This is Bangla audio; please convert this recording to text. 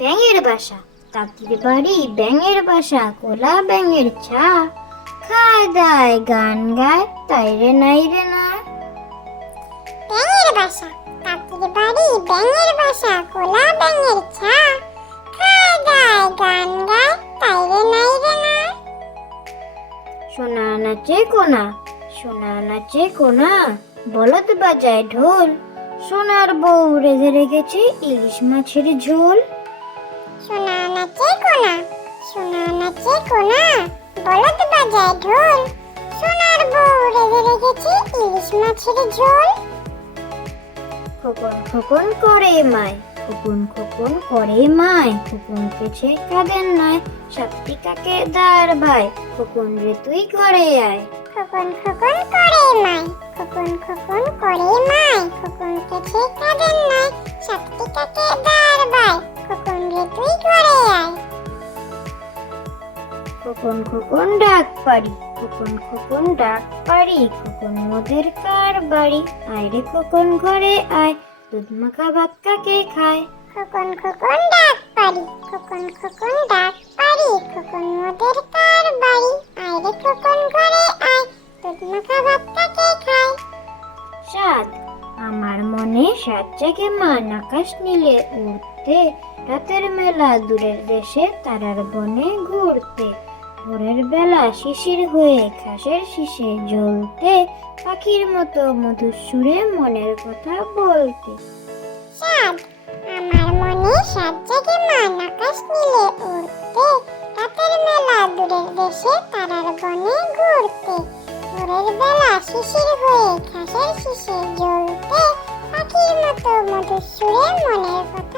ব্যাঙের বাসা কাকির বাড়ি ব্যাঙের বাসা কোলা ব্যাঙের ছা খায় দায় গান গায় তাই রে নাই রে না ব্যাঙের বাসা কাকির বাড়ি ব্যাঙের বাসা কোলা ব্যাঙের ছা খায় দায় গান গায় তাই রে নাই রে না সোনা নাচে কোনা সোনা নাচে কোনা বলদ বাজায় ঢোল সোনার বউ রেখে রেখেছে ইলিশ মাছের ঝোল সোনা নাচে কোনা সোনা নাচে কোনা বলদ বাজায় ঢোল সোনার বউ রেগে রেগেছে ইলিশ মাছের ঝোল খোকন খোকন করে মায় খোকন খোকন করে মায় খোকন পেছে কাদের নয় সাতটি কাকে দাঁড় ভাই খোকন রে তুই করে আয় খোকন খোকন করে মায় খোকন খোকন করে মায় খোকন খোকন খোকন ডাক পারি খোকন খোকন ডাক পারি খোকন মোদের কার বাড়ি আয় রে খোকন ঘরে আয় দুধ মাখা ভাত কাকে খায় খোকন খোকন ডাক পারি খোকন খোকন ডাক পারি খোকন মোদের কার বাড়ি আয় রে খোকন ঘরে আয় দুধ মাখা ভাত কাকে খায় সাত আমার মনে সাত জাগে মান আকাশ নীলে উঠতে রাতের মেলা দূরের দেশে তারার বনে ঘুরতে ভোরের বেলা শিশির হয়ে ঘাসের শিশে জ্বলতে পাখির মতো মধুর সুরে মনের কথা বলতে আমার মনে সাত জেগে মান আকাশ নীলে উড়তে রাতের মেলা দূরের দেশে তারার বনে ঘুরতে ভোরের বেলা শিশির হয়ে ঘাসের শীষে জ্বলতে পাখির মতো মধুর সুরে মনের কথা